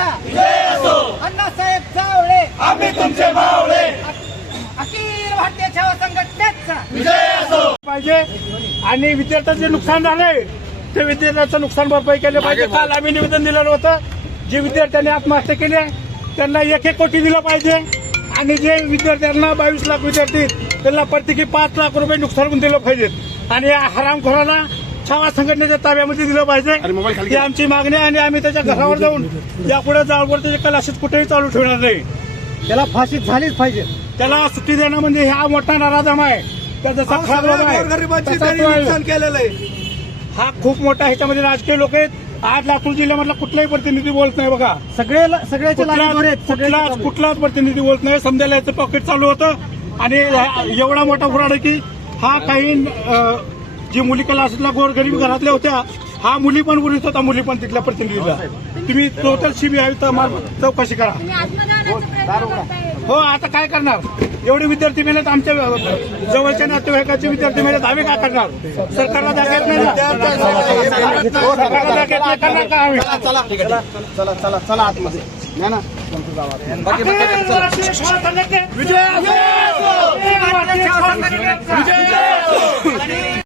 संघटनेचा विजय असो. अण्णासाहेब जावळे आम्ही तुमचे मावळे. अखिल भारतीय सेवा संघटनेचा विजय असो. पाहिजे आणि विद्यार्थ्यांचे नुकसान झाले ते विद्यार्थ्यांचं नुकसान भरपाई केले पाहिजे. काल आम्ही निवेदन दिलेलं होतं, जे विद्यार्थ्यांनी आत्महत्या केली त्यांना 1-1 कोटी दिलं पाहिजे आणि जे विद्यार्थ्यांना 22 लाख विद्यार्थी त्यांना प्रत्येकी 5 लाख रुपये नुकसान दिलं पाहिजेत आणि या हरामखोराला छावा संघटनेच्या ताब्यामध्ये दिलं पाहिजे. ही आमची मागणी आहे आणि आम्ही त्याच्या घरावर जाऊन यापुढे जाऊन त्याचे कलाशीत कुठेही चालू ठेवणार नाही. त्याला फाशी झालीच पाहिजे. त्याला सुट्टी देणं म्हणजे हा मोठा नराधम आहे. त्याचा नुकसान केलेलं आहे. हा खूप मोठा ह्याच्यामध्ये राजकीय लोक आहेत. आज लातूर जिल्ह्यामधला कुठलाही प्रतिनिधी बोलत नाही बघा. सगळ्याचे लागू आहेत. कुठलाच प्रतिनिधी बोलत नाही. समजायला याचं पॉकेट चालू होतं आणि एवढा मोठा फ्रॉड आहे की हा काही जी मुली क्लासला गोरगरीब घरातल्या होत्या हा मुली पण बोलत होता, मुली पण तिथल्या प्रतिनिधीला. तुम्ही टोटल सीबीआय चौकशी करा. हो, आता काय करणार? एवढे विद्यार्थी मेलेत, आमच्या जवळच्या नातेवाईकाचे विद्यार्थी मेलेत, आम्ही काय करणार? सरकारला जागा येत नाही ना? सरकारला जागा येत नाही, करणार का आम्ही? चला आतमध्ये नाही ना. विजय असो.